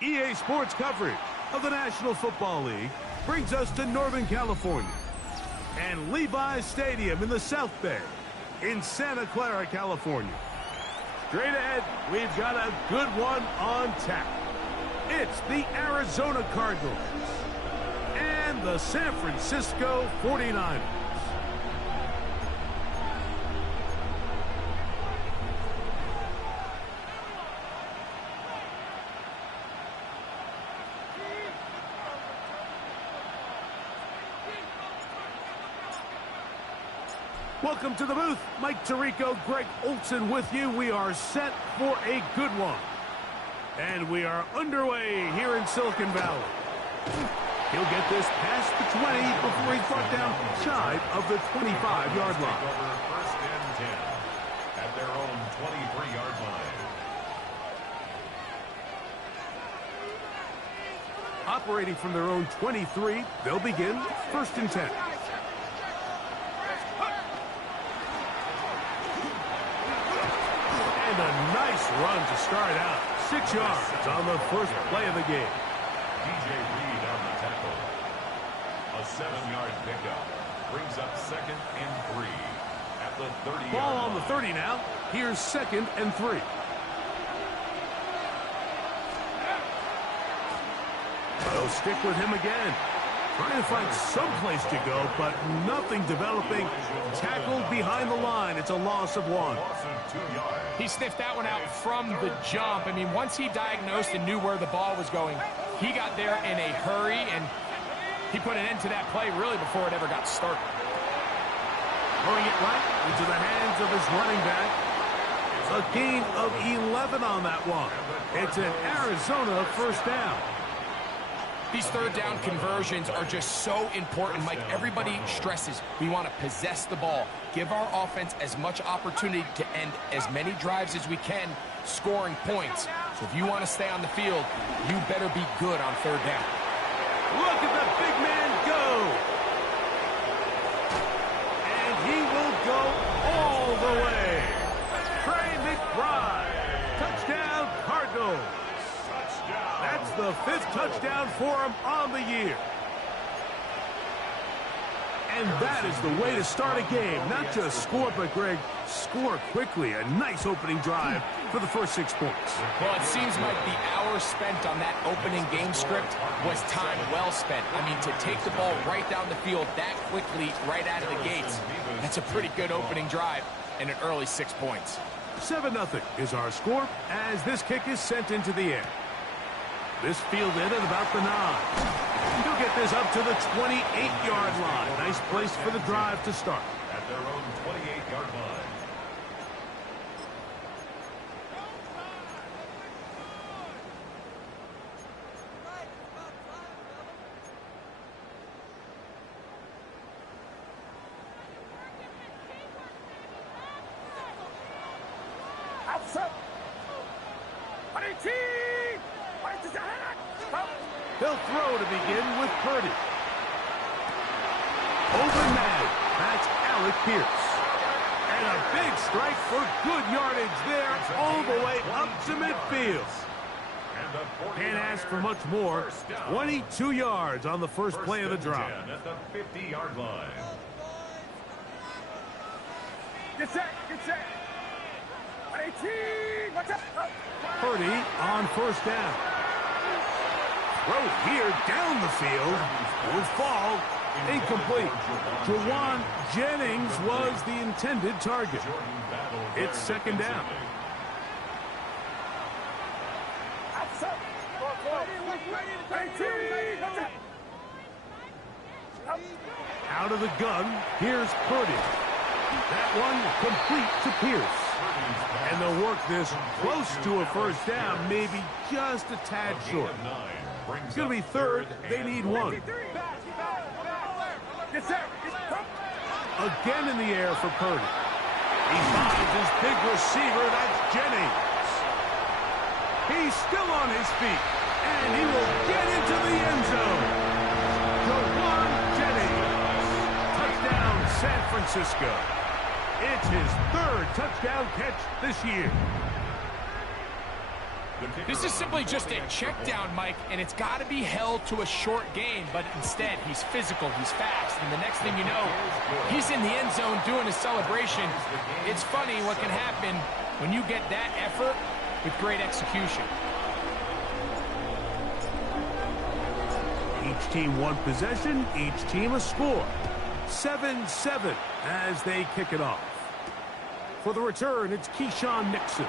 EA Sports coverage of the National Football League brings us to Northern California and Levi's Stadium in the South Bay in Santa Clara, California. Straight ahead, we've got a good one on tap. It's the Arizona Cardinals and the San Francisco 49ers. Welcome to the booth. Mike Tirico, Greg Olson with you. We are set for a good one. And we are underway here in Silicon Valley. He'll get this past the 20 before he's brought down shy of the 25-yard line. First and 10 at their own 23-yard line. Operating from their own 23, they'll begin first and 10. And a nice run to start out. 6 yards on the first play of the game. DJ Reed on the tackle. A 7-yard pickup. Brings up second and 3 at the 30-yard line. Ball on the 30 now. Here's second and 3. They'll stick with him again. Trying to find some place to go, but nothing developing. Tackled behind the line. It's a loss of 1. He sniffed that one out from the jump. I mean, once he diagnosed and knew where the ball was going, he got there in a hurry, and he put an end to that play really before it ever got started. Throwing it right into the hands of his running back. A gain of 11 on that one. It's an Arizona first down. These third down conversions are just so important, Mike. Everybody stresses we want to possess the ball, give our offense as much opportunity to end as many drives as we can, scoring points. So if you want to stay on the field, you better be good on third down. Look at the big man go. And he will go all the way. Trey McBride. Touchdown, Cardinals. That's the 5th touchdown for him on the year. And that is the way to start a game. Not just score, but, Greg, score quickly. A nice opening drive for the first 6 points. Well, it seems like the hour spent on that opening game script was time well spent. I mean, to take the ball right down the field that quickly right out of the gates, that's a pretty good opening drive and an early 6 points. 7-0 is our score as this kick is sent into the air. This fielded at about the 9. He'll get this up to the 28-yard line. Nice place for the drive to start. At their own 28-yard line. He'll throw to begin with Purdy. Over Madden. That's Alec Pierce. And a big strike for good yardage there all the way up to midfield. Can't ask for much more. 22 yards on the first play of the drive. At the 50-yard line. Get set, get set. 18, watch out. Purdy on first down. Throw here down the field. Will fall. Incomplete. Jawan Jennings was the intended target. It's second down. Out of the gun, here's Purdy. That one complete to Pierce. And they'll work this close to a first down, maybe just a tad short. It's going to be third. They need 1. Again in the air for Purdy. He finds his big receiver. That's Jennings. He's still on his feet. And he will get into the end zone. Jawan Jennings. Touchdown, San Francisco. It's his 3rd touchdown catch this year. This is simply just a check down, Mike, and it's got to be held to a short gain, but instead he's physical, he's fast, and the next thing you know, he's in the end zone doing a celebration. It's funny what can happen when you get that effort with great execution. Each team one possession, each team a score. 7-7 as they kick it off. For the return, it's Keyshawn Nixon.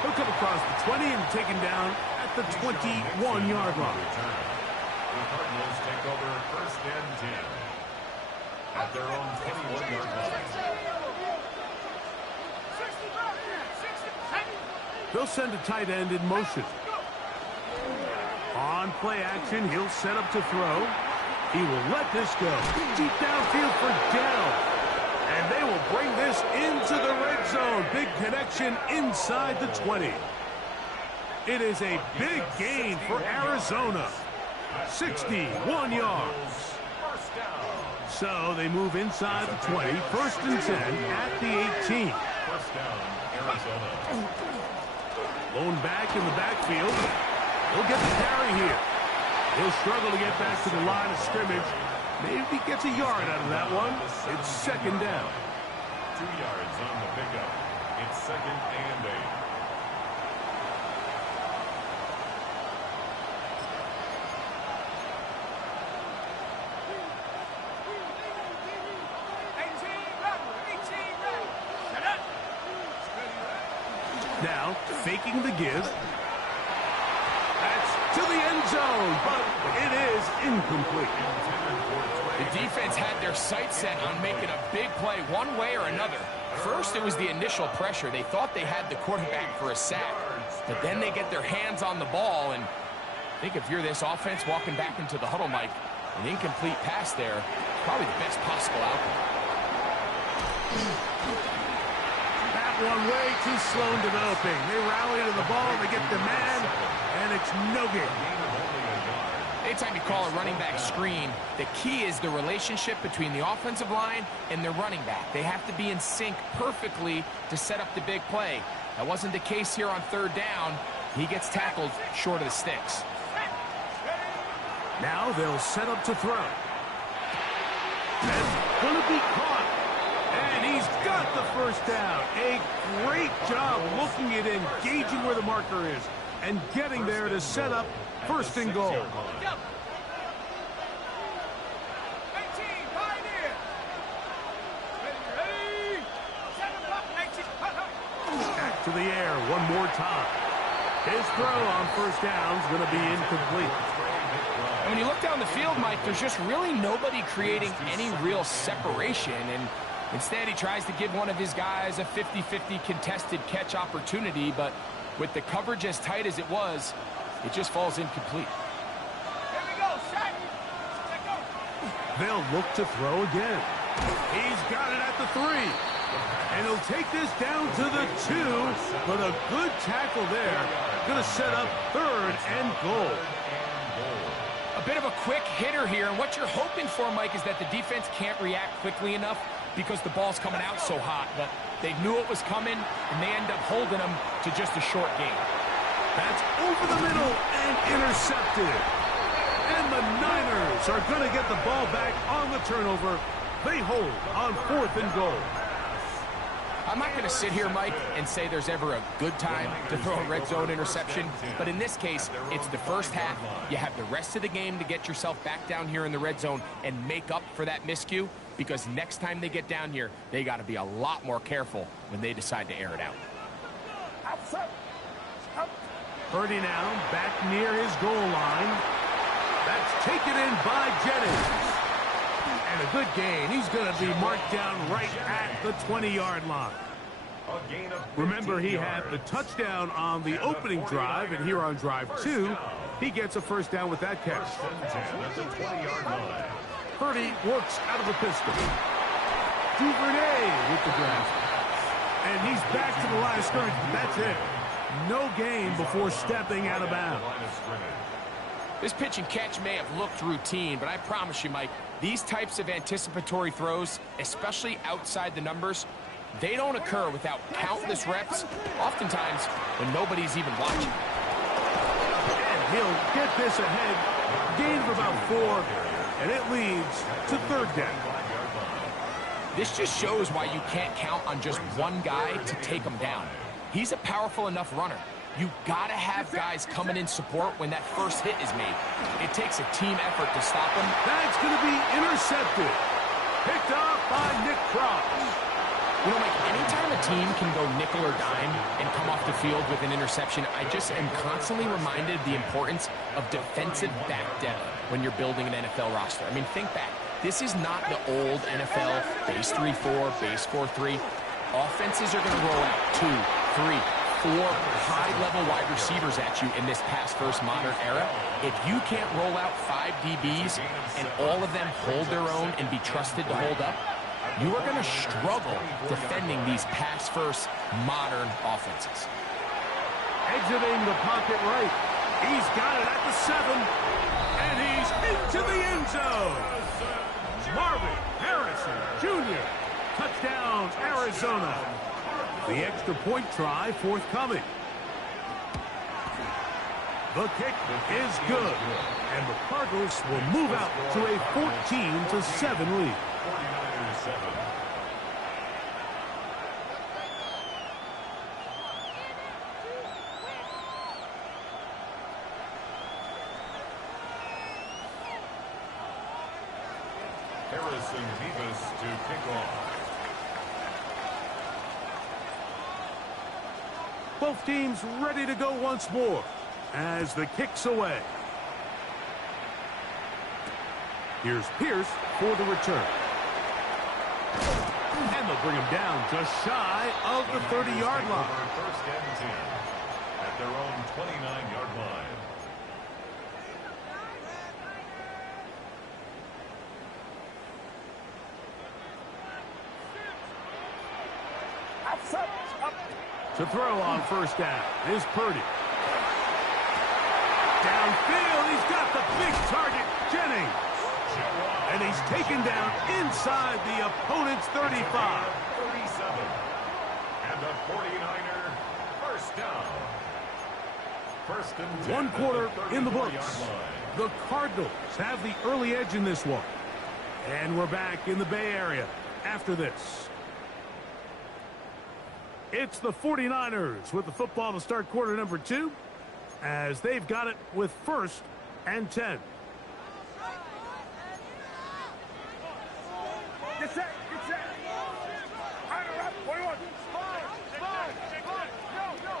He'll come across the 20 and taken down at the 21-yard line. The Cardinals take over 1st and 10 at their own 21-yard line. They'll send a tight end in motion. On play action, he'll set up to throw. He will let this go. Deep downfield for Dell. And they will bring this into the red zone. Big connection inside the 20. It is a big gain for Arizona. 61 yards. So they move inside the 20. 1st and 10 at the 18. 1st down, Arizona. Lone back in the backfield. He'll get the carry here. He'll struggle to get back to the line of scrimmage. Maybe he gets a yard out of that one. It's 2nd down. 2 yards on the pickup. It's 2nd and 8. Now, faking the give. That's to the end zone, but it is incomplete. The defense had their sights set on making a big play one way or another. First, it was the initial pressure. They thought they had the quarterback for a sack, but then they get their hands on the ball, and I think if you're this offense walking back into the huddle, Mike, an incomplete pass there, probably the best possible outcome. That one way too slow in developing. They rally to the ball, they get the man, and it's no gain. Anytime you call a running back screen, the key is the relationship between the offensive line and the running back. They have to be in sync perfectly to set up the big play. That wasn't the case here on 3rd down. He gets tackled short of the sticks. Now they'll set up to throw. That's going to be caught. And he's got the 1st down. A great job looking at engaging where the marker is and getting there to set up 1st and goal. Back to the air one more time. His throw on 1st down is going to be incomplete. And when you look down the field, Mike, there's just really nobody creating any real separation. And instead, he tries to give one of his guys a 50-50 contested catch opportunity. But with the coverage as tight as it was, it just falls incomplete. Here we go, set. Let go. They'll look to throw again. He's got it at the 3. And he'll take this down to the 2. But a good tackle there. Going to set up 3rd and goal. A bit of a quick hitter here, and what you're hoping for, Mike, is that the defense can't react quickly enough because the ball's coming out so hot. But they knew it was coming, and they end up holding them to just a short gain. That's over the middle and intercepted. And the Niners are going to get the ball back on the turnover. They hold on 4th and goal. I'm not going to sit here, Mike, and say there's ever a good time to throw a red zone interception. But in this case, it's the 1st half. You have the rest of the game to get yourself back down here in the red zone and make up for that miscue. Because next time they get down here, they got to be a lot more careful when they decide to air it out. Purdy now back near his goal line. That's taken in by Jennings. And a good gain. He's going to be marked down right at the 20-yard line. Remember, he had the touchdown on the opening drive, and here on drive 2, he gets a 1st down with that catch. Purdy works out of the pistol. Duvernay with the grab. And he's back to the line of scrimmage. That's it. No gain before stepping out of bounds. This pitch and catch may have looked routine, but I promise you, Mike, these types of anticipatory throws, especially outside the numbers, They don't occur without countless reps, oftentimes when nobody's even watching. And he'll get this ahead. Gain of about 4, and it leads to 3rd down. This just shows why you can't count on just one guy to take him down. He's a powerful enough runner. You gotta have guys coming in support when that first hit is made. It takes a team effort to stop him. That's going to be intercepted. Picked up by Nick Cross. You know, Mike, anytime a team can go nickel or dime and come off the field with an interception, I just am constantly reminded of the importance of defensive back depth when you're building an NFL roster. I mean, think back. This is not the old NFL base 3-4, base 4-3. Offenses are going to roll out 2, 3, 4 high-level wide receivers at you in this pass-first modern era. If you can't roll out 5 DBs and all of them hold their own and be trusted to hold up, you are going to struggle defending these pass-first modern offenses. Exiting the pocket right. He's got it at the 7. And he's into the end zone. Marvin Harrison Jr. Touchdown, Arizona. The extra point try forthcoming. The kick is good. And the Cardinals will move out to a 14-7 lead. 49ers 7. Harrison Vivas to kick off. Both teams ready to go once more as the kick's away. Here's Pierce for the return. And they'll bring him down just shy of the 30-yard line. First and 10 at their own 29-yard line. To throw on first down is Purdy. Downfield, he's got the big target, Jennings. And he's taken down inside the opponent's 35. 37. And a 49er first down. First and 10 1 quarter in the books. line. The Cardinals have the early edge in this one. And we're back in the Bay Area after this. It's the 49ers with the football to start quarter number 2 as they've got it with 1st and 10. Get set, get set. Higher up, 41. Spine.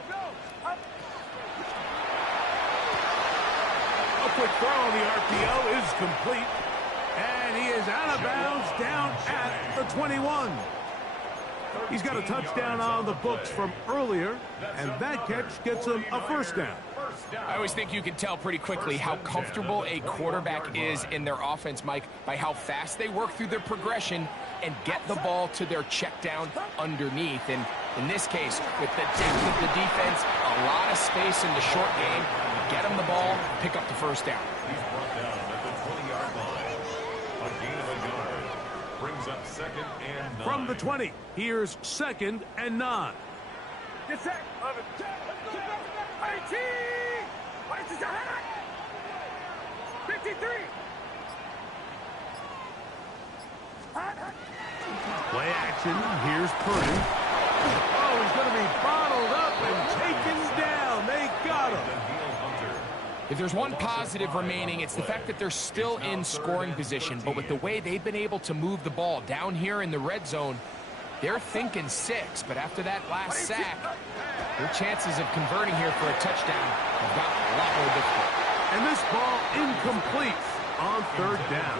Go. Up. A quick throw on the RPO is complete. And he is out of bounds down at the 21. He's got a touchdown on the books from earlier, and that catch gets him a first down. I always think you can tell pretty quickly how comfortable a quarterback is in their offense, Mike, by how fast they work through their progression and get the ball to their check down underneath. And in this case, with the depth of the defense, a lot of space in the short game, get him the ball, pick up the first down. He's brought down at the 20-yard line. A gain of a yard. Brings up 2nd and 9. From the 20, here's 2nd and 9. Get set. 18. 53. Play action. Here's Purdy. Oh, he's going to be bottled up and taken down. They got him. If there's one positive remaining, it's the fact that they're still in scoring position. But with the way they've been able to move the ball down here in the red zone, they're thinking 6. But after that last sack, their chances of converting here for a touchdown have got a lot more difficult. And this ball incomplete on 3rd down.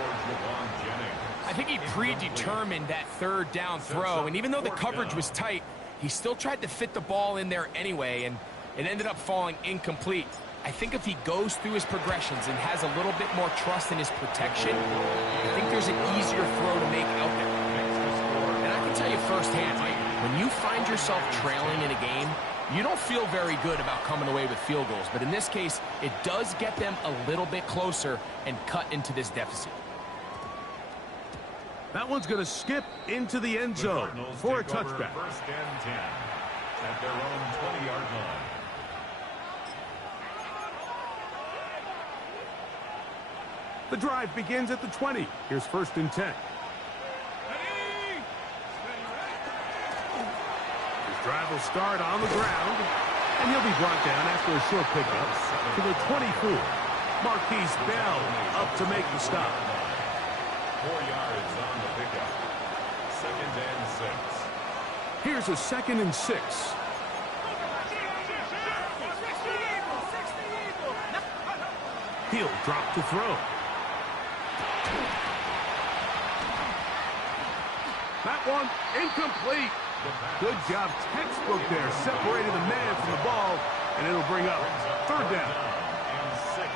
I think he predetermined that 3rd down throw. And even though the coverage was tight, he still tried to fit the ball in there anyway. And it ended up falling incomplete. I think if he goes through his progressions and has a little bit more trust in his protection, I think there's an easier throw to make out there. And I can tell you firsthand, Mike, when you find yourself trailing in a game, you don't feel very good about coming away with field goals. But in this case, it does get them a little bit closer and cut into this deficit. That one's going to skip into the end zone for a touchback. First and 10 at their own 20-yard line. The drive begins at the 20. Here's first and 10. His drive will start on the ground, and he'll be brought down after a short pickup to the 24. Marquise Bell up to make the stop. 4 yards on the pickup. Second and 6. Here's a second and 6. He'll drop to throw. That one incomplete. Good job, textbook there, separating the man from the ball, and it'll bring up third down.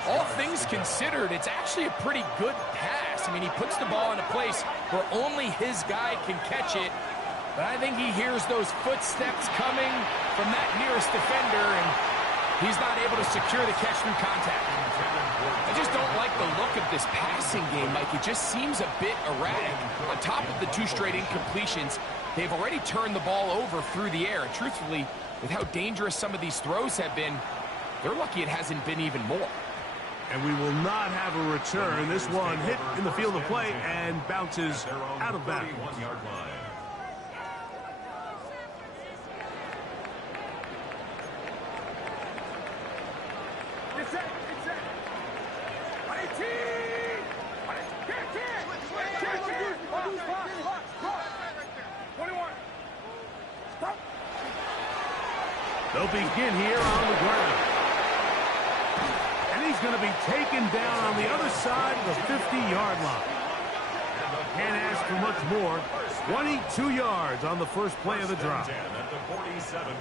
All things considered, it's actually a pretty good pass. I mean, he puts the ball in a place where only his guy can catch it. But I think he hears those footsteps coming from that nearest defender, and he's not able to secure the catch through contact. I just don't like the look of this passing game, Mike. It just seems a bit erratic. On top of the 2 straight incompletions, they've already turned the ball over through the air. And truthfully, with how dangerous some of these throws have been, they're lucky it hasn't been even more. And we will not have a return. This one hit in the field of play and bounces out of bounds. 41-yard line. They'll begin here on the ground. And he's going to be taken down on the other side of the 50-yard line. Can't ask for much more. 22 yards on the first play of the drive.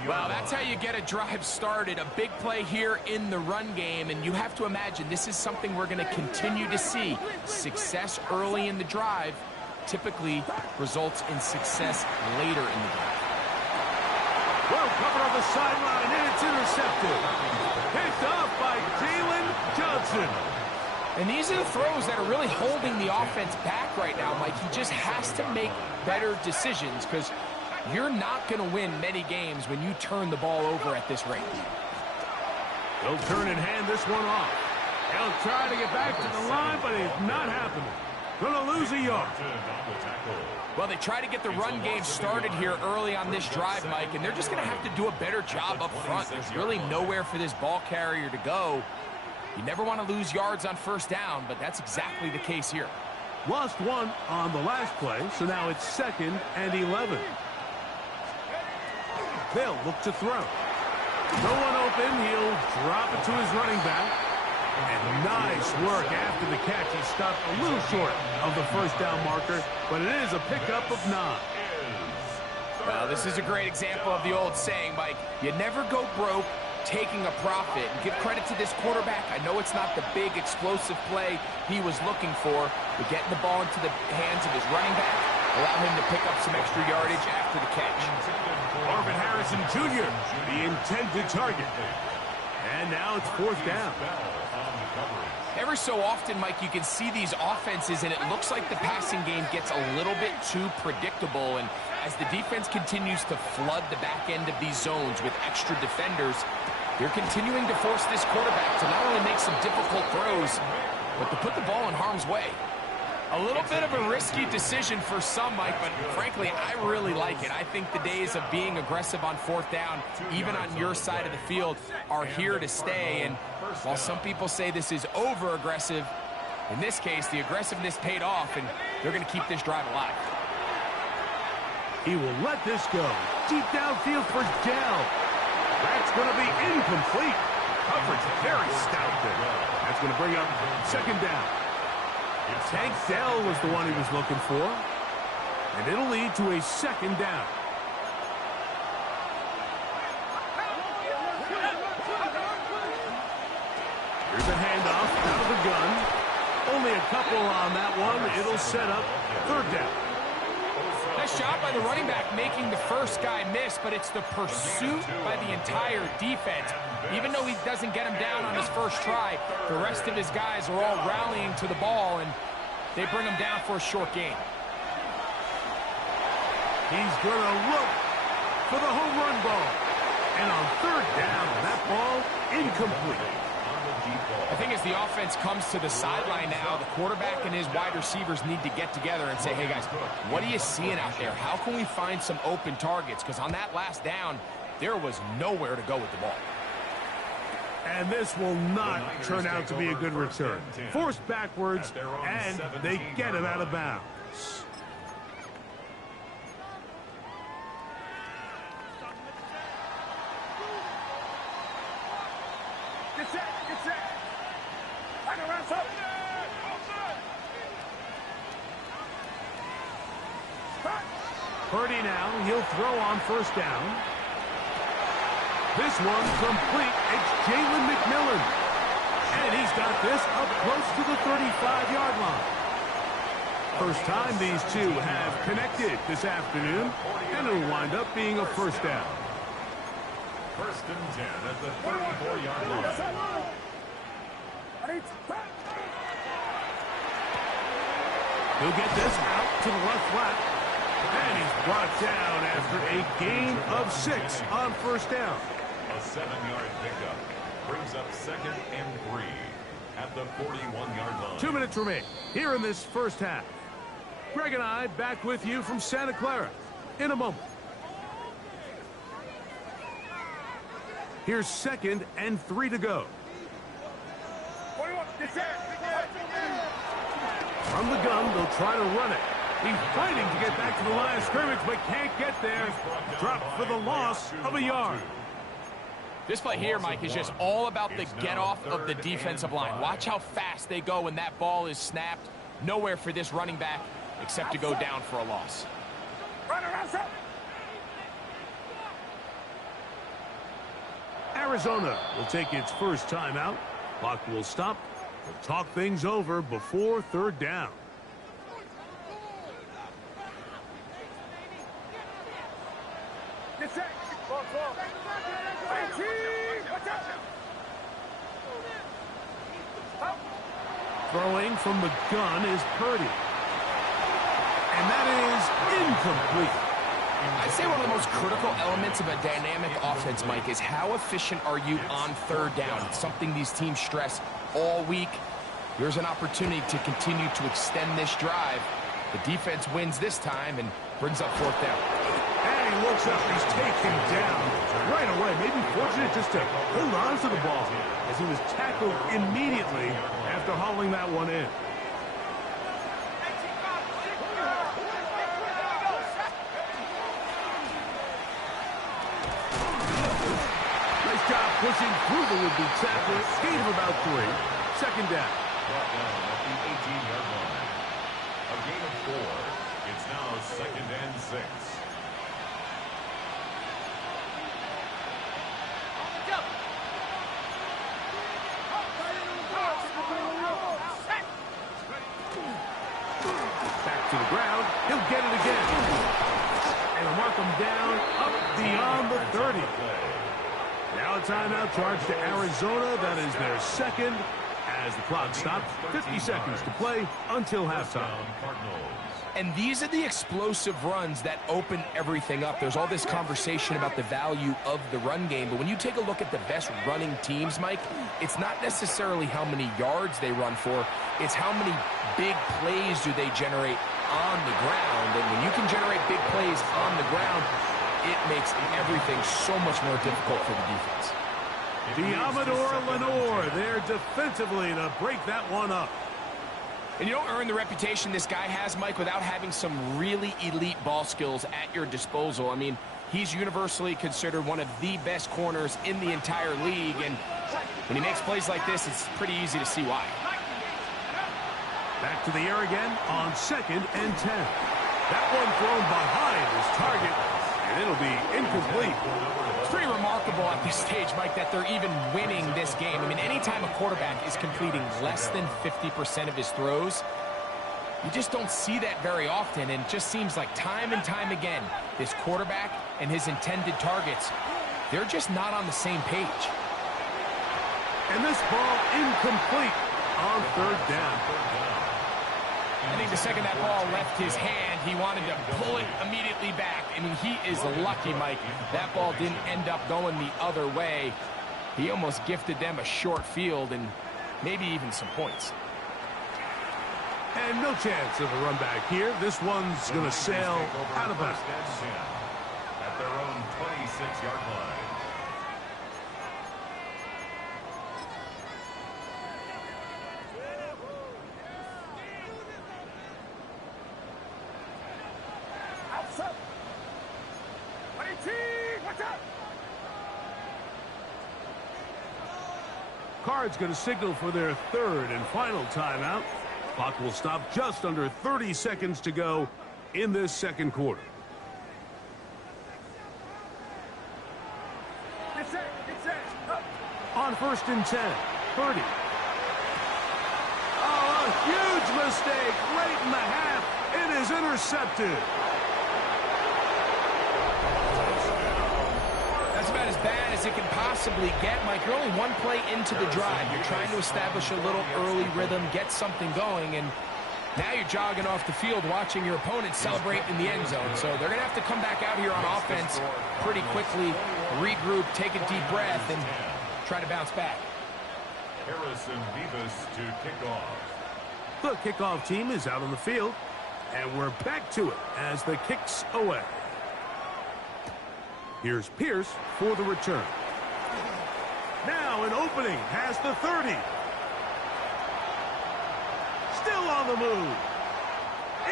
Well, that's how you get a drive started. A big play here in the run game, and you have to imagine this is something we're going to continue to see. Success early in the drive typically results in success later in the drive. Well covered on the sideline, and it's intercepted. Picked off by Jalen Johnson. And these are the throws that are really holding the offense back right now, Mike. He just has to make better decisions because you're not going to win many games when you turn the ball over at this rate. They'll turn and hand this one off. He'll try to get back to the line, but it's not happening. Going to lose a yard. Well, they try to get the run game started here early on this drive, Mike, and they're just going to have to do a better job up front. There's really nowhere for this ball carrier to go. You never want to lose yards on first down, but that's exactly the case here. Lost one on the last play, so now it's 2nd and 11. They'll look to throw. No one open. He'll drop it to his running back. And nice work after the catch. He stopped a little short of the first down marker, but it is a pickup of 9. Well, this is a great example of the old saying, Mike. You never go broke taking a profit. And give credit to this quarterback. I know it's not the big explosive play he was looking for, but getting the ball into the hands of his running back allow him to pick up some extra yardage after the catch. Marvin Harrison Jr., the intended target. And now it's 4th down. Every so often, Mike, you can see these offenses, and it looks like the passing game gets a little bit too predictable. And as the defense continues to flood the back end of these zones with extra defenders, they're continuing to force this quarterback to not only make some difficult throws, but to put the ball in harm's way. A little bit of a risky decision for some, Mike, but frankly, I really like it. I think the days of being aggressive on 4th down, even on your side of the field, are here to stay. And while some people say this is over-aggressive, in this case, the aggressiveness paid off, and they're going to keep this drive alive. He will let this go. Deep downfield for Dell. That's going to be incomplete. Coverage very stout there. That's going to bring up 2nd down. Tank Dell was the one he was looking for. And it'll lead to a 2nd down. Here's a handoff out of the gun. Only a couple on that one. It'll set up 3rd down. Nice job by the running back making the first guy miss, but it's the pursuit by the entire defense. Even though he doesn't get him down on his first try, the rest of his guys are all rallying to the ball, and they bring him down for a short gain. He's going to look for the home run ball. And on third down, that ball incomplete. I think as the offense comes to the sideline now, the quarterback and his wide receivers need to get together and say, hey, guys, what are you seeing out there? How can we find some open targets? Because on that last down, there was nowhere to go with the ball. And this will not turn out to be a good return. Forced backwards, and they get him out of bounds. Purdy now, he'll throw on first down. This one complete. It's Jalen McMillan. And he's got this up close to the 35-yard line. First time these two have connected this afternoon, and it'll wind up being a first down. First and 10 at the 34-yard line. He'll get this out to the left flat. And he's brought down after a gain of 6 on first down. A 7-yard pickup brings up second and 3 at the 41-yard line. 2 minutes remain here in this first half. Greg and I back with you from Santa Clara in a moment. Here's second and 3 to go. From the gun, they'll try to run it. He's fighting to get back to the line of scrimmage, but can't get there. Dropped for the loss of a yard. This play here, Mike, is just all about the get-off of the defensive line. Watch how fast they go when that ball is snapped. Nowhere for this running back except to go down for a loss. Arizona will take its first timeout. Clock will stop. We'll talk things over before third down. Throwing from the gun is Purdy. And that is incomplete. I'd say one of the most critical elements of a dynamic offense, Mike, is how efficient are you on third down. It's something these teams stress all week. Here's an opportunity to continue to extend this drive. The defense wins this time and brings up fourth down. And he looks up, he's taken down right away. Maybe fortunate just to hold on to the ball as he was tackled immediately after hauling that one in. Nice job pushing through the would-be tackler. Gain of about 3. Second down. Brought down at the 18-yard line. A gain of 4. It's now second and 6. Back to the ground. He'll get it again. And they'll mark him down up beyond the 30. Now a timeout charge to Arizona. That is their second. As the clock stops, 50 seconds to play until halftime. And these are the explosive runs that open everything up. There's all this conversation about the value of the run game, but when you take a look at the best running teams, Mike, it's not necessarily how many yards they run for, it's how many big plays do they generate on the ground. And when you can generate big plays on the ground, it makes everything so much more difficult for the defense. Amador Lenore there defensively to break that one up. And you don't earn the reputation this guy has, Mike, without having some really elite ball skills at your disposal. I mean, he's universally considered one of the best corners in the entire league, and when he makes plays like this, it's pretty easy to see why. Back to the air again on second and 10. That one thrown behind his target, and it'll be incomplete. It's pretty remarkable at this stage, Mike, that they're even winning this game. I mean, anytime a quarterback is completing less than 50% of his throws, you just don't see that very often, and it just seems like time and time again, this quarterback and his intended targets, they're just not on the same page. And this ball incomplete on third down. I think the second that ball left his hand, he wanted to pull it immediately back. I mean, he is lucky, Mike. That ball didn't end up going the other way. He almost gifted them a short field and maybe even some points. And no chance of a run back here. This one's going to sail out of bounds. At their own 26-yard line. Card's going to signal for their third and final timeout. Clock will stop just under 30 seconds to go in this second quarter. On 1st and 10, Purdy. Oh, a huge mistake late in the half. It is intercepted. That's about as bad as it can possibly get, Mike. You're only one play into the drive. You're trying to establish a little early rhythm, get something going, and now you're jogging off the field watching your opponent celebrate in the end zone. So they're going to have to come back out here on offense pretty quickly, regroup, take a deep breath, and try to bounce back. Harrison Beavis to kick off. The kickoff team is out on the field, and we're back to it as the kick's away. Here's Pierce for the return. Now an opening past the 30. Still on the move.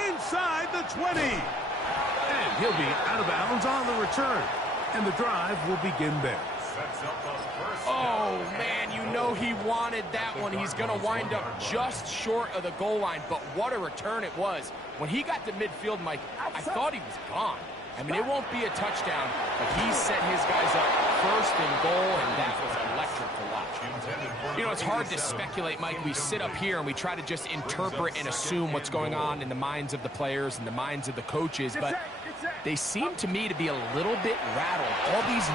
Inside the 20. And he'll be out of bounds on the return. And the drive will begin there. Oh, man, you know he wanted that one. He's going to wind up just short of the goal line, but what a return it was. When he got to midfield, Mike, I thought he was gone. I mean, it won't be a touchdown, but he set his guys up first and goal, and that was electric to watch. You know, it's hard to speculate, Mike. We sit up here and we try to just interpret and assume what's going on in the minds of the players and the minds of the coaches, but they seem to me to be a little bit rattled. All these...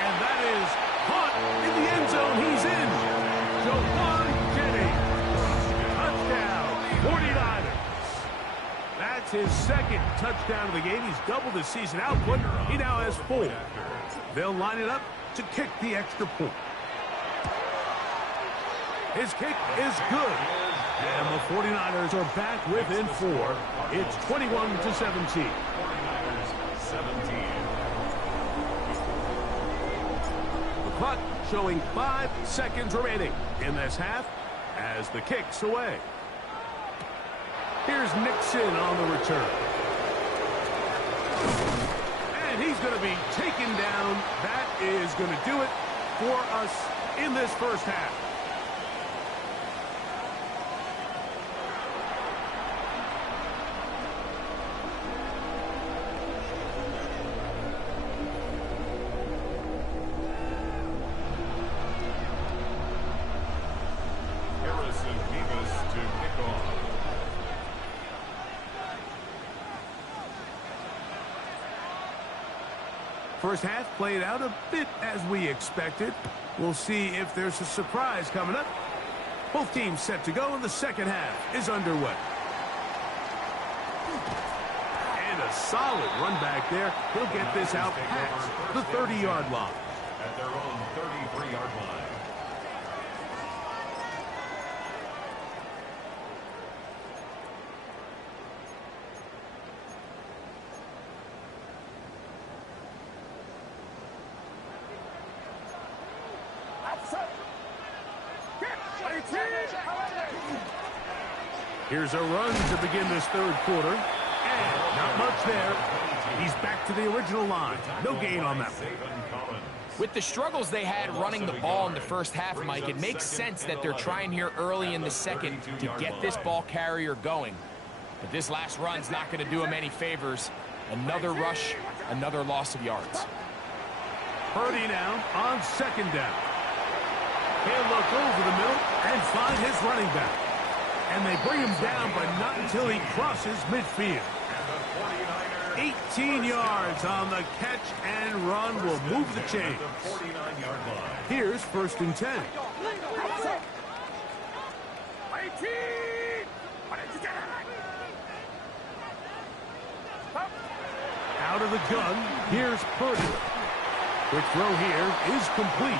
And that is caught in the end zone. He's in. Jawan Jennings. Touchdown, 49ers. That's his second touchdown of the game. He's doubled his season output. He now has 4. They'll line it up to kick the extra point. His kick is good. And the 49ers are back within 4. It's 21-17. 17. The clock showing 5 seconds remaining in this half as the kick's away. Here's Nixon on the return. And he's going to be taken down. That is going to do it for us in this first half. Harrison Beavis to kick off. First half played out a bit as we expected. We'll see if there's a surprise coming up. Both teams set to go, and the second half is underway. And a solid run back there. He'll get this out past the 30-yard line. At their own 33-yard line. Here's a run to begin this third quarter. And not much there. He's back to the original line. No gain on that one. With the struggles they had running the ball in the first half, Mike, it makes sense that they're trying here early in the second to get this ball carrier going. But this last run's not going to do him any favors. Another rush, another loss of yards. Purdy now on second down. He'll look over the middle and find his running back. And they bring him down, but not until he crosses midfield. 18 yards on the catch and run will move the chains. Here's 1st and 10. Out of the gun, here's Purdy. Quick throw here is complete.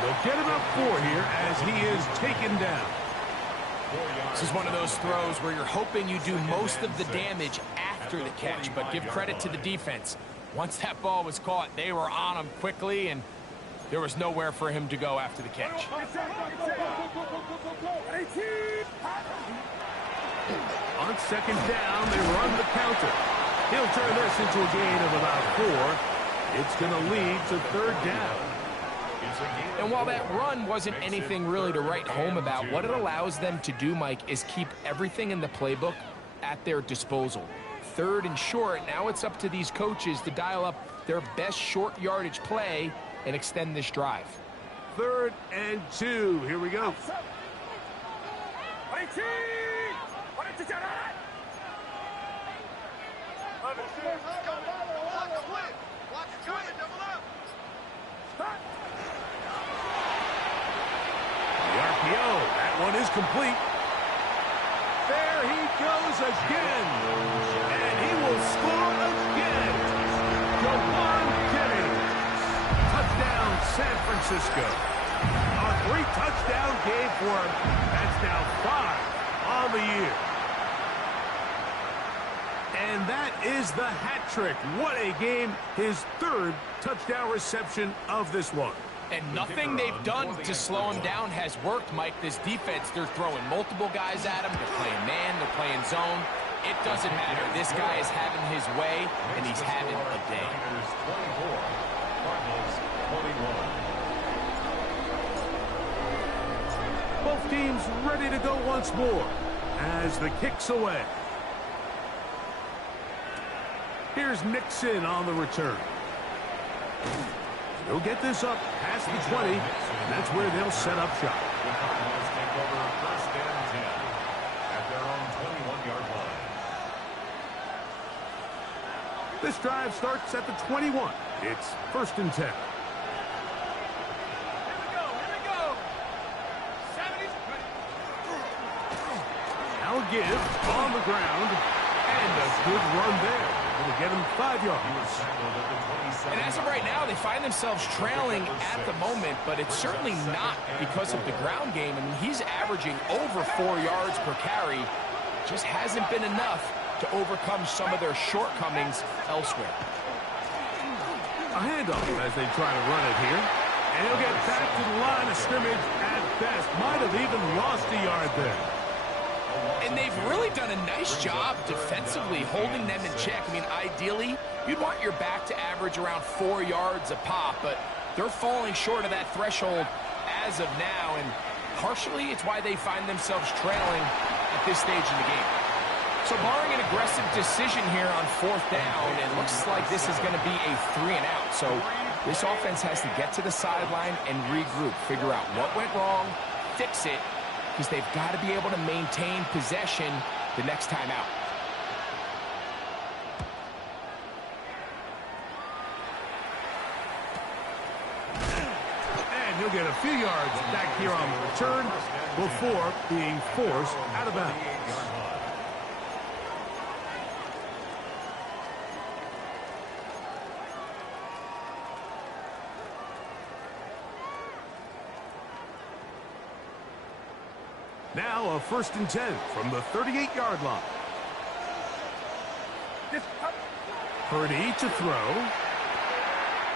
They'll get him up 4 here as he is taken down. This is one of those throws where you're hoping you do most of the damage after the catch, but give credit to the defense. Once that ball was caught, they were on him quickly, and there was nowhere for him to go after the catch. On second down, they run the counter. He'll turn this into a gain of about 4. It's going to lead to third down. And while that run wasn't anything really to write home about, what it allows them to do, Mike, is keep everything in the playbook at their disposal. Third and short, now it's up to these coaches to dial up their best short yardage play and extend this drive. 3rd and 2. Here we go. That one is complete. There he goes again. And he will score again. Jawan Jennings. Touchdown, San Francisco. A 3-touchdown game for him. That's now 5 on the year. And that is the hat trick. What a game. His 3rd touchdown reception of this one. And nothing they've done to slow him down has worked, Mike. This defense, they're throwing multiple guys at him. They're playing man, they're playing zone. It doesn't matter. This guy is having his way, and he's having a day. Both teams ready to go once more as the kick's away. Here's Nixon on the return. He'll get this up past the 20, and that's where they'll set up shop. The Cardinals take over 1st and 10 at their own 21-yard line. This drive starts at the 21. It's 1st and 10. Here we go. 70s. Now a give on the ground, and a good run there. It'll get him 5 yards. And as of right now, they find themselves trailing at the moment, but it's certainly not because of the ground game. I mean, he's averaging over 4 yards per carry. Just hasn't been enough to overcome some of their shortcomings elsewhere. A handoff as they try to run it here. And he'll get back to the line of scrimmage at best. Might have even lost a yard there. And they've really done a nice job defensively holding them in check. I mean, ideally, you'd want your back to average around 4 yards a pop, but they're falling short of that threshold as of now, and partially it's why they find themselves trailing at this stage in the game. So barring an aggressive decision here on 4th down, it looks like this is going to be a 3-and-out. So this offense has to get to the sideline and regroup, figure out what went wrong, fix it, because they've got to be able to maintain possession the next time out. And he'll get a few yards back here on the return before being forced out of bounds. Now a 1st and 10 from the 38-yard line. Purdy to throw.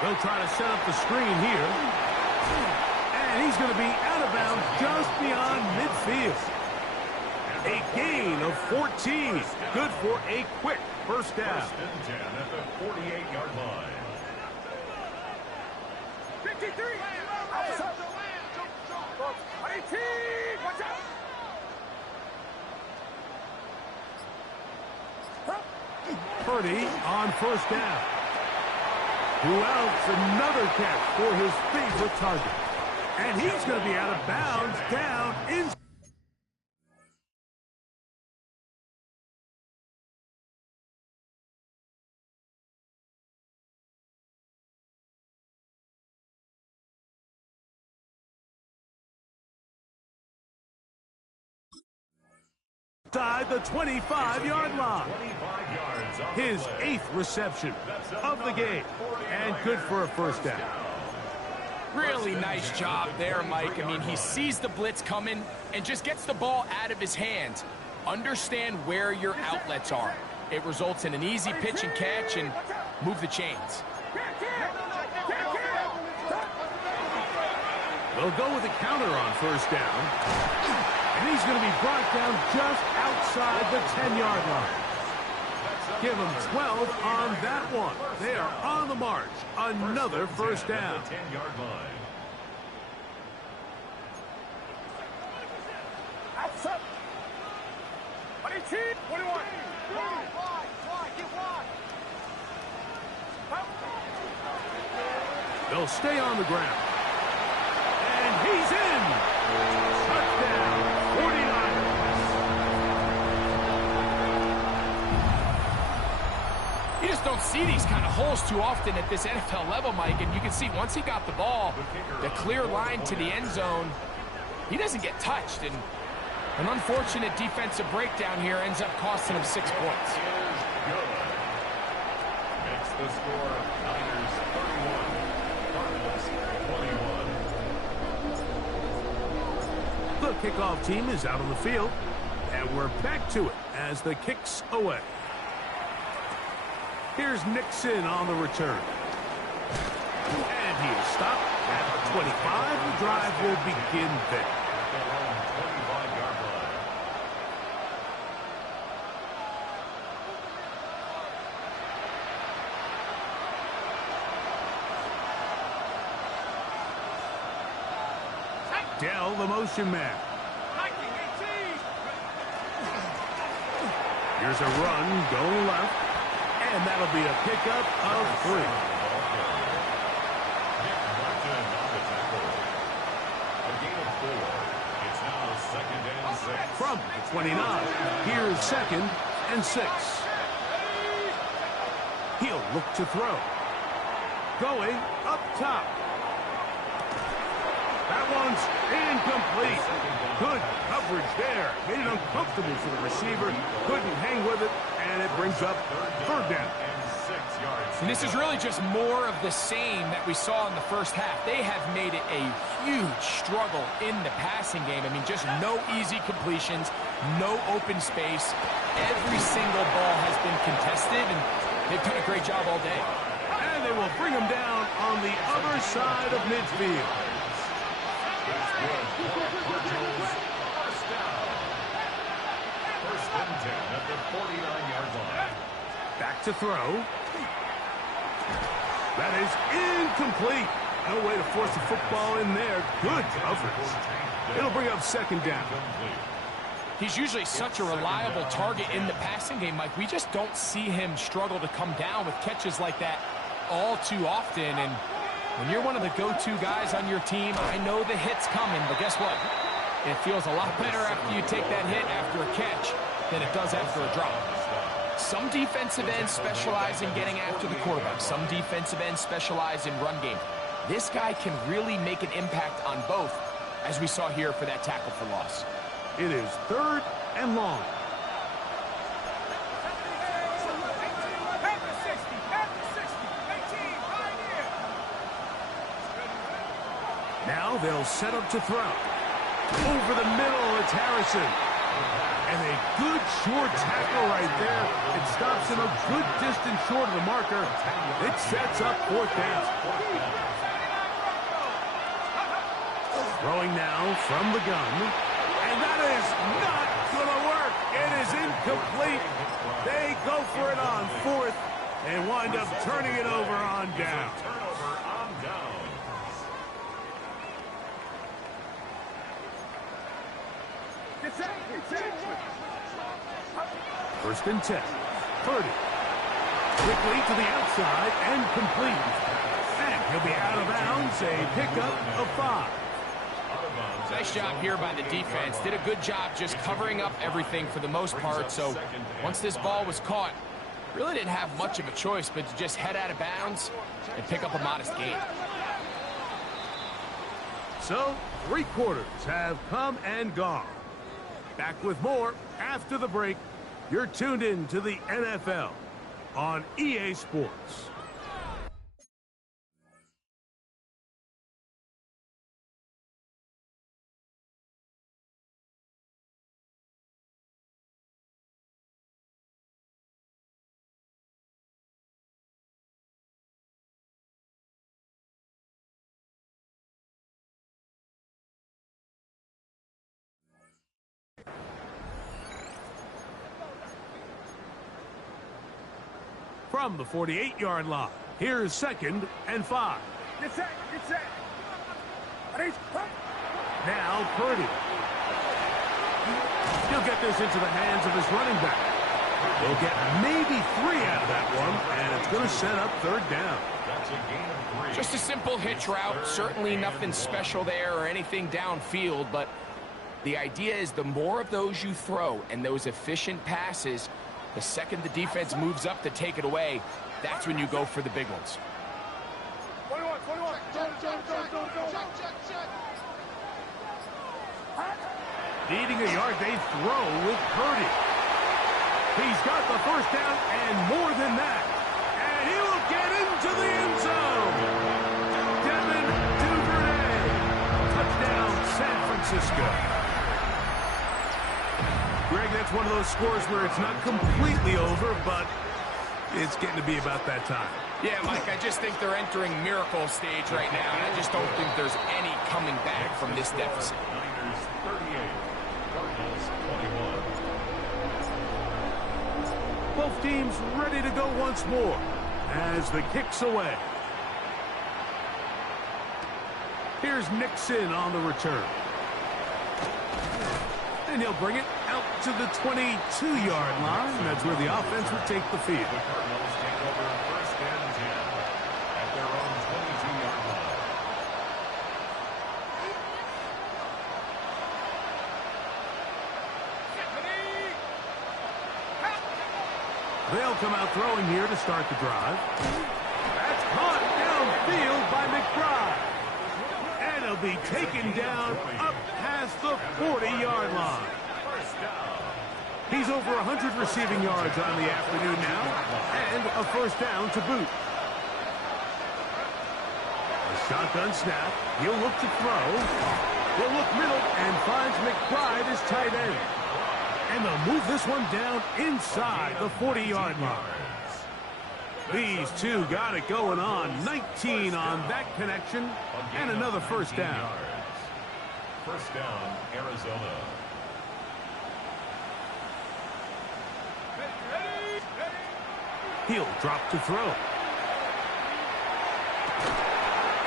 They'll try to set up the screen here. And he's going to be out of bounds just beyond midfield. A gain of 14. Good for a quick 1st down. 1st and 10 at the 48-yard line. 53. 18. Watch out. Purdy on 1st down. Who else? Another catch for his favorite target. And he's going to be out of bounds down in. Inside the 25-yard line. 25 yards his 8th reception of the game, and good for a first down. Really nice job there, Mike. I mean, he sees the blitz coming and just gets the ball out of his hands. Understand where your outlets are. It results in an easy pitch and catch and move the chains. They'll go with a counter on first down. And he's going to be brought down just outside the 10-yard line. Give him 12 on that one. They are on the march. Another first down. 10-yard line. Outside. 18, 21. They'll stay on the ground. And he's in. Touchdown, 49ers. You just don't see these kind of holes too often at this NFL level, Mike. And you can see once he got the ball, the clear line to the end zone, he doesn't get touched. And an unfortunate defensive breakdown here ends up costing him 6 points. Makes the score Niners 31, Cardinals 21. The kickoff team is out on the field, and we're back to it as the kick's away. Here's Nixon on the return. And he is stopped at the 25. The drive will begin there. At their own 25-yard line. Dell, the motion man. Here's a run going left, and that'll be a pickup of 3. Nick Martin on the tackle. A gain of 4. It's now 2nd and 6. From the 29, here's 2nd and 6. He'll look to throw. Going up top. That one's incomplete. Good coverage there. Made it uncomfortable for the receiver. Couldn't hang with it, and it brings up 3rd down. And 6 yards. And this is really just more of the same that we saw in the first half. They have made it a huge struggle in the passing game. I mean, just no easy completions, no open space. Every single ball has been contested, and they've done a great job all day. And they will bring him down on the other side of midfield. Cardinals first down. 1st and 10 at the 49-yard line. Back to throw. That is incomplete. No way to force the football in there. Good coverage. It'll bring up 2nd down. He's usually such a reliable target in the passing game, Mike. We just don't see him struggle to come down with catches like that all too often. And when you're one of the go-to guys on your team, I know the hit's coming, but guess what? It feels a lot better after you take that hit after a catch than it does after a drop. Some defensive ends specialize in getting after the quarterback. Some defensive ends specialize in run game. This guy can really make an impact on both, as we saw here for that tackle for loss. It is 3rd and long. Now they'll set up to throw. Over the middle, it's Harrison. And a good short tackle right there. It stops him a good distance short of the marker. It sets up 4th down. Throwing now from the gun. And that is not going to work. It is incomplete. They go for it on 4th and wind up turning it over on down. Turnover on down. First and 10. 30. Quickly to the outside and complete. And he'll be out of bounds. A pickup of 5. Nice job here by the defense. Did a good job just covering up everything for the most part. So once this ball was caught, really didn't have much of a choice but to just head out of bounds and pick up a modest gain. So 3 quarters have come and gone. Back with more after the break. You're tuned in to the NFL on EA Sports. From the 48-yard line, here's 2nd and 5. Get set, get set. Now Purdy. He'll get this into the hands of his running back. He'll get maybe 3 out of that one, and it's going to set up 3rd down. That's a gain of 3. Just a simple hitch route. Certainly nothing special there or anything downfield, but the idea is the more of those you throw and those efficient passes, the second the defense moves up to take it away, that's when you go for the big ones. 21. Needing a yard, they throw with Purdy. He's got the 1st down and more than that. And he will get into the end zone. Devin Duvernay. Touchdown, San Francisco. Greg, that's one of those scores where it's not completely over, but it's getting to be about that time. Yeah, Mike, I just think they're entering miracle stage right now, and I just don't think there's any coming back from this deficit. Niners 38, Cardinals 21. Both teams ready to go once more as the kick's away. Here's Nixon on the return. And he'll bring it out to the 22-yard line. That's where the offense will take the field. The Cardinals take over 1st and 10 at their own 22-yard line. They'll come out throwing here to start the drive. That's caught downfield by McBride. And he'll be taken down up past the 40-yard line. He's over 100 receiving yards on the afternoon now, and a 1st down to boot. A shotgun snap. He'll look to throw. Will look middle and finds McBride as tight end. And they'll move this one down inside the 40-yard line. These two got it going on. 19 on that connection, and another 1st down. 1st down, Arizona. He'll drop to throw.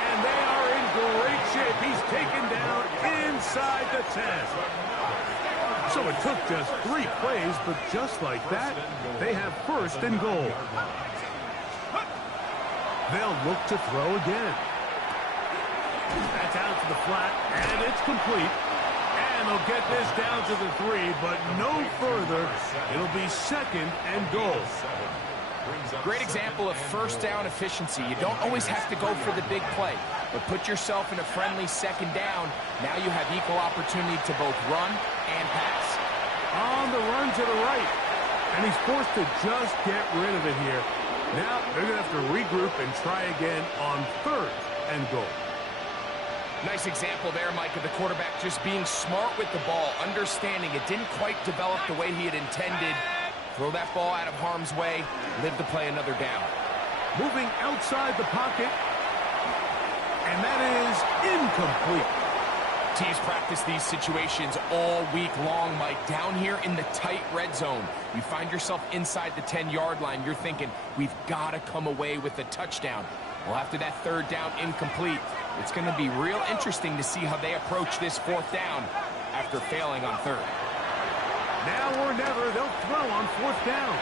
And they are in great shape. He's taken down inside the 10. So it took just 3 plays, but just like that, they have 1st and goal. They'll look to throw again. That's out to the flat, and it's complete. And they'll get this down to the 3, but no further. It'll be 2nd and goal. Great example of 1st down efficiency. You don't always have to go for the big play, but put yourself in a friendly 2nd down. Now you have equal opportunity to both run and pass. On the run to the right. And he's forced to just get rid of it here. Now they're going to have to regroup and try again on 3rd and goal. Nice example there, Mike, of the quarterback just being smart with the ball, understanding it didn't quite develop the way he had intended. Throw that ball out of harm's way, live to play another down. Moving outside the pocket. And that is incomplete. Teams practice these situations all week long, Mike. Down here in the tight red zone, you find yourself inside the 10-yard line. You're thinking, we've got to come away with a touchdown. Well, after that 3rd down incomplete, it's going to be real interesting to see how they approach this 4th down after failing on 3rd. Now or never, they'll throw on 4th down.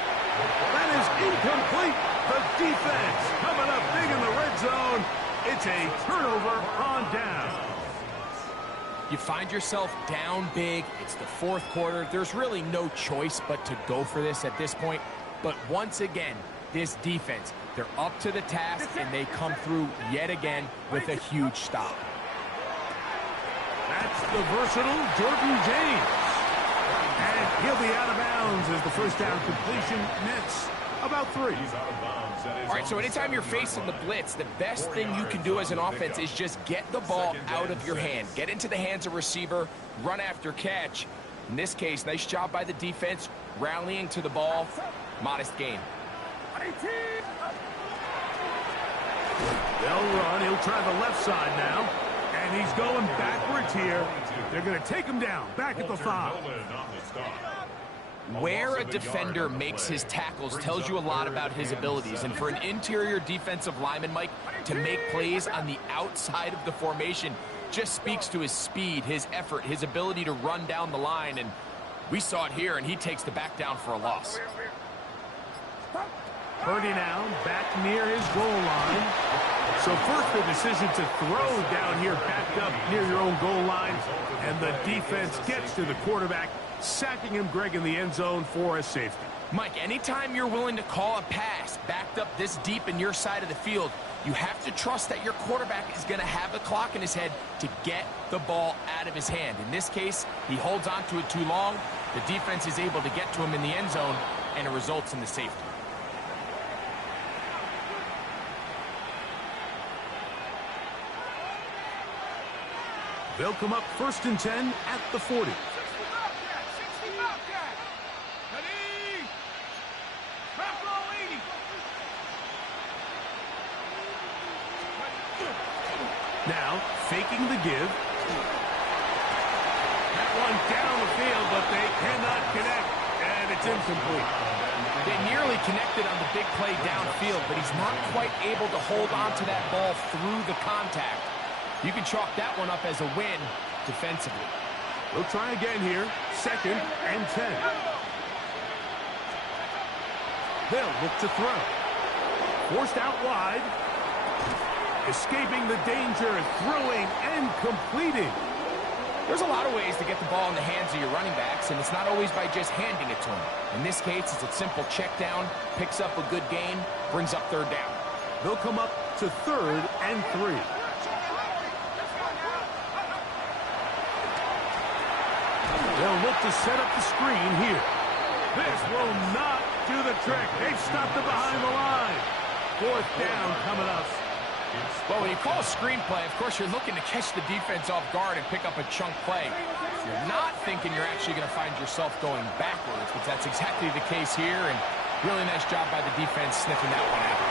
That is incomplete. The defense coming up big in the red zone. It's a turnover on down. You find yourself down big. It's the 4th quarter. There's really no choice but to go for this at this point. But once again, this defense, they're up to the task, and they come through yet again with a huge stop. That's the versatile Jordan James. And he'll be out of bounds as the 1st down completion nets about 3. He's out of bounds. All right, so anytime you're facing the blitz, the best thing you can do as an offense is just get the ball out of your hand. Get into the hands of receiver, run after catch. In this case, nice job by the defense, rallying to the ball. Modest gain. They'll run. He'll try the left side now. And he's going backwards here. They're going to take him down. Back at the 5. Where a defender makes his tackles tells you a lot about his abilities. And for an interior defensive lineman, Mike, to make plays on the outside of the formation just speaks to his speed, his effort, his ability to run down the line. And we saw it here, and he takes the back down for a loss. Purdy now back near his goal line. So first the decision to throw down here, backed up near your own goal line. And the defense gets to the quarterback, sacking him, Greg, in the end zone for a safety. Mike, anytime you're willing to call a pass backed up this deep in your side of the field, you have to trust that your quarterback is going to have the clock in his head to get the ball out of his hand. In this case, he holds on to it too long. The defense is able to get to him in the end zone, and it results in the safety. They'll come up 1st and 10 at the 40. Now, faking the give. That one down the field, but they cannot connect, and it's incomplete. They nearly connected on the big play downfield, but he's not quite able to hold on to that ball through the contact. You can chalk that one up as a win defensively. We'll try again here. 2nd and 10. They'll look to throw. Forced out wide. Escaping the danger, throwing and completing. There's a lot of ways to get the ball in the hands of your running backs, and it's not always by just handing it to them. In this case, it's a simple check down, picks up a good gain, brings up 3rd down. They'll come up to 3rd and 3. They'll look to set up the screen here. This will not do the trick. They've stopped it behind the line. 4th down coming up. Well, when you call a screenplay, of course, you're looking to catch the defense off guard and pick up a chunk play. You're not thinking you're actually going to find yourself going backwards, but that's exactly the case here, and really nice job by the defense sniffing that one out.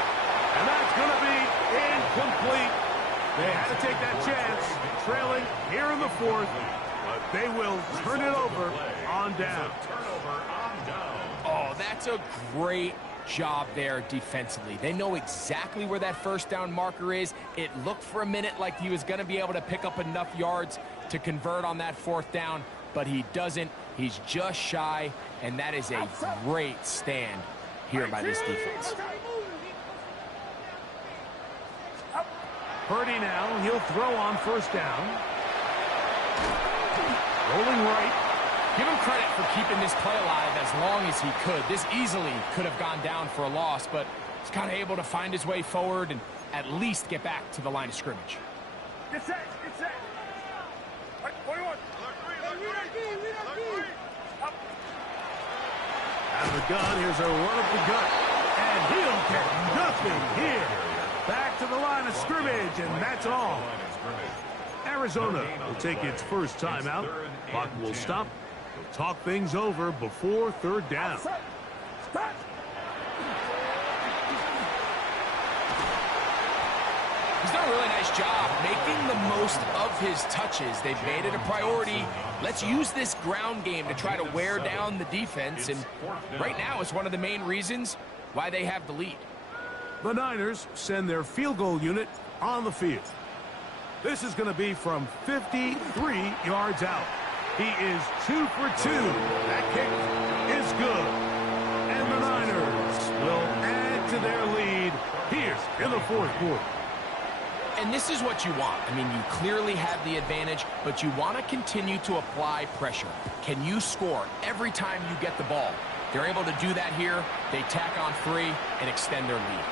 And that's going to be incomplete. They had to take that chance, trailing here in the 4th, but they will turn it over on down. Oh, that's a great job there defensively. They know exactly where that 1st down marker is. It looked for a minute like he was going to be able to pick up enough yards to convert on that 4th down, but he doesn't. He's just shy, and that is a great stand here by this defense. Purdy now, he'll throw on 1st down. Rolling right. Give him credit for keeping this play alive as long as he could. This easily could have gone down for a loss, but he's kind of able to find his way forward and at least get back to the line of scrimmage. Get set, get set. 41. Out of the gun, here's a run up the gut. And he'll get nothing here. Back to the line of scrimmage, and that's all. Arizona will take its first timeout. Clock will stop. They'll talk things over before 3rd down. He's done a really nice job making the most of his touches. They've made it a priority. Let's use this ground game to try to wear down the defense, and right now it's one of the main reasons why they have the lead. The Niners send their field goal unit on the field. This is going to be from 53 yards out. He is 2 for 2. That kick is good. And the Niners will add to their lead here in the 4th quarter. And this is what you want. I mean, you clearly have the advantage, but you want to continue to apply pressure. Can you score every time you get the ball? They're able to do that here. They tack on 3 and extend their lead.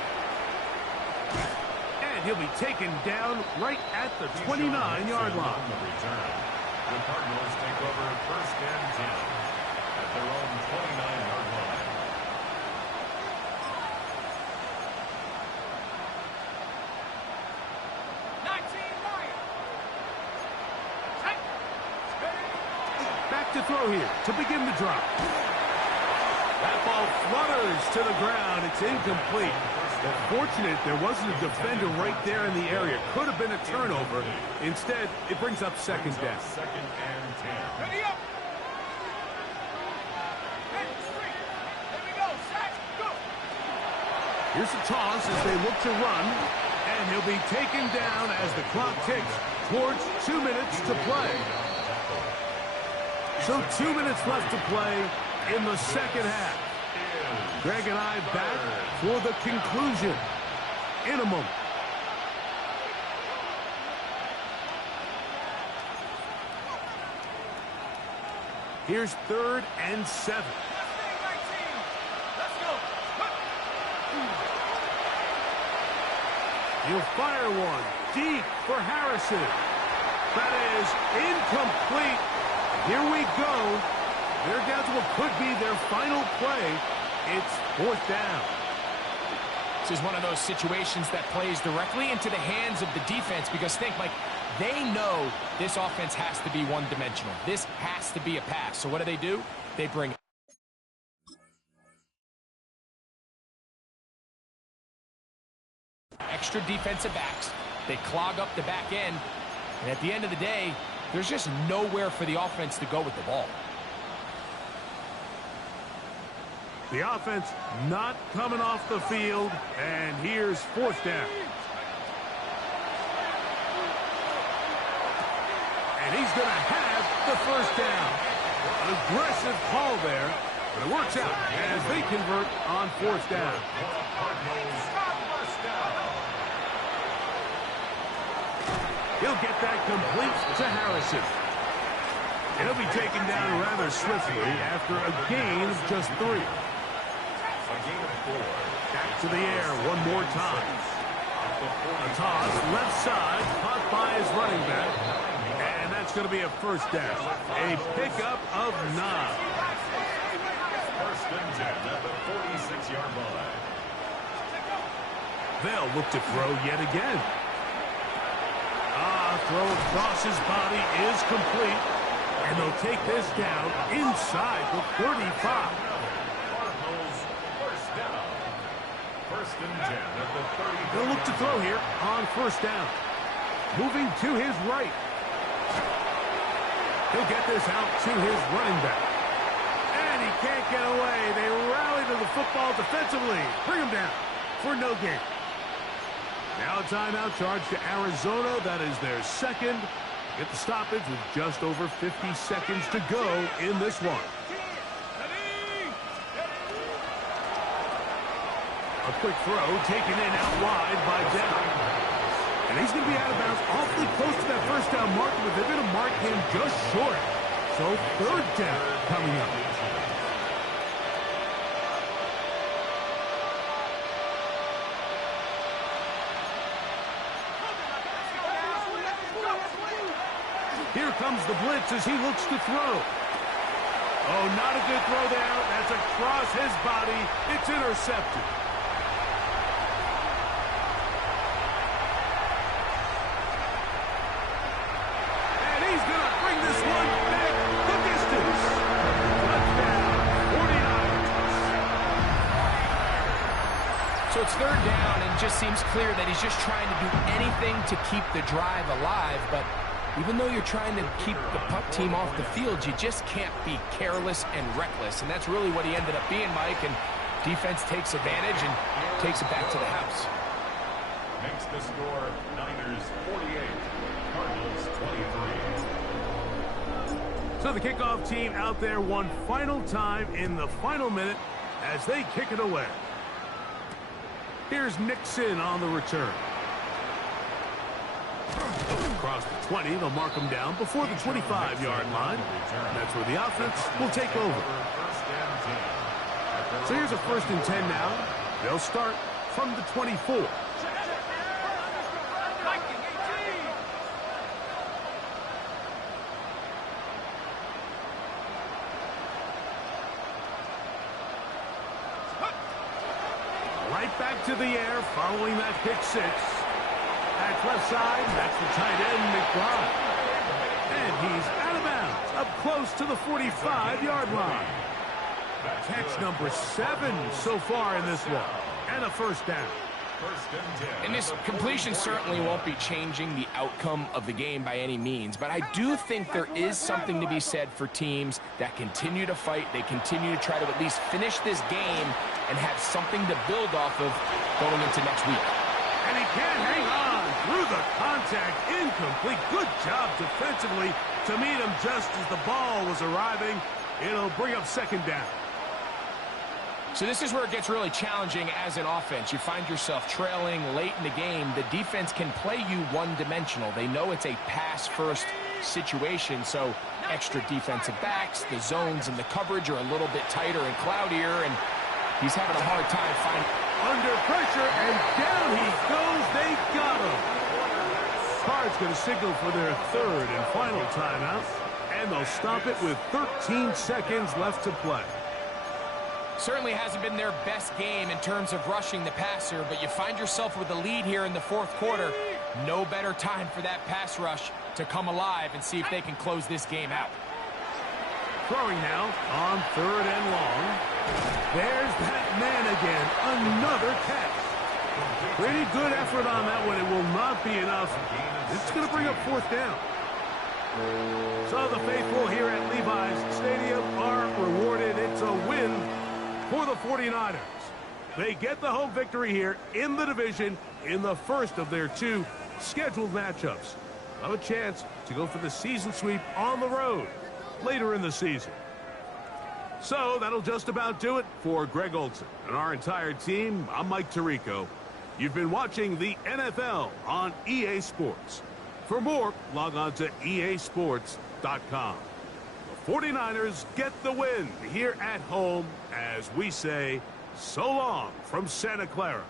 And he'll be taken down right at the 29-yard line. The Cardinals take over 1st and 10 at their own 29-yard line. to throw here to begin the drive. That ball flutters to the ground. It's incomplete. Fortunate there wasn't a defender right there in the area. Could have been a turnover. Instead, it brings up second down. Second and 10. Ready up. Hey, straight. Here we go. Sack. Go. Here's a toss as they look to run. And he'll be taken down as the clock ticks towards 2 minutes to play. So 2 minutes left to play in the second half. Greg and I back for the conclusion in a moment. Here's 3rd and 7. Let's go. He'll fire one deep for Harrison. That is incomplete. Here we go. They're down to what could be their final play. It's 4th down. This is one of those situations that plays directly into the hands of the defense because think, Mike, they know this offense has to be one-dimensional. This has to be a pass. So what do? They bring extra defensive backs. They clog up the back end. And at the end of the day, there's just nowhere for the offense to go with the ball. The offense not coming off the field, and here's 4th down. And he's going to have the first down. An aggressive call there, but it works out as they convert on 4th down. He'll get that complete to Harrison. And he'll be taken down rather swiftly after a gain of just 3. A gain of 4. Back to the air one more time. A toss, left side, caught by his running back. And that's going to be a first down. A pickup of 9. First and 10 at the 46-yard line. They'll look to throw yet again. Throw across his body is complete. And they'll take this down inside the 35. Cardinals first down. First and 10 at the 30. They'll look to throw here on first down. Moving to his right. He'll get this out to his running back. And he can't get away. They rally to the football defensively. Bring him down for no gain. Now a timeout charge to Arizona. That is their second. Get the stoppage with just over 50 seconds to go in this one. A quick throw taken in out wide by Down. And he's going to be out of bounds awfully close to that first down marker, but they're going to mark him just short. So 3rd down coming up. Here comes the blitz as he looks to throw. Oh, not a good throw there. That's across his body. It's intercepted. And he's going to bring this one back the distance. Touchdown, 49ers. So it's 3rd down, and it just seems clear that he's just trying to do anything to keep the drive alive, but even though you're trying to keep the puck team off the field, you just can't be careless and reckless. And that's really what he ended up being, Mike. And defense takes advantage and takes it back to the house. Makes the score Niners 48, Cardinals 23. So the kickoff team out there one final time in the final minute as they kick it away. Here's Nixon on the return. Across the 20, they'll mark him down before the 25-yard line. That's where the offense will take over. So here's a 1st and 10 now. They'll start from the 24. Right back to the air following that pick 6. That's left side. That's the tight end, McBride. And he's out of bounds up close to the 45-yard line. Catch number 7 so far in this one, and a first down. And this completion certainly won't be changing the outcome of the game by any means, but I do think there is something to be said for teams that continue to fight. They continue to try to at least finish this game and have something to build off of going into next week. And he can't hang on through the contact. Incomplete. Good job defensively to meet him just as the ball was arriving. It'll bring up second down. So this is where it gets really challenging as an offense. You find yourself trailing late in the game. The defense can play you one-dimensional. They know it's a pass-first situation, so extra defensive backs, the zones and the coverage are a little bit tighter and cloudier, and he's having a hard time finding... Under pressure, and down he goes. They got him. Cards going to signal for their third and final timeout, and they'll stop it with 13 seconds left to play. Certainly hasn't been their best game in terms of rushing the passer, but you find yourself with a lead here in the fourth quarter. No better time for that pass rush to come alive and see if they can close this game out. Throwing now on third and long. There's that man again. Another catch. Pretty good effort on that one. It will not be enough. It's going to bring up fourth down. So the faithful here at Levi's Stadium are rewarded. It's a win for the 49ers. They get the home victory here in the division in the first of their 2 scheduled matchups. Have a chance to go for the season sweep on the road later in the season. So that'll just about do it for Greg Olson and our entire team. I'm Mike Tirico. You've been watching the NFL on EA Sports. For more, log on to easports.com. The 49ers get the win here at home as we say so long from Santa Clara.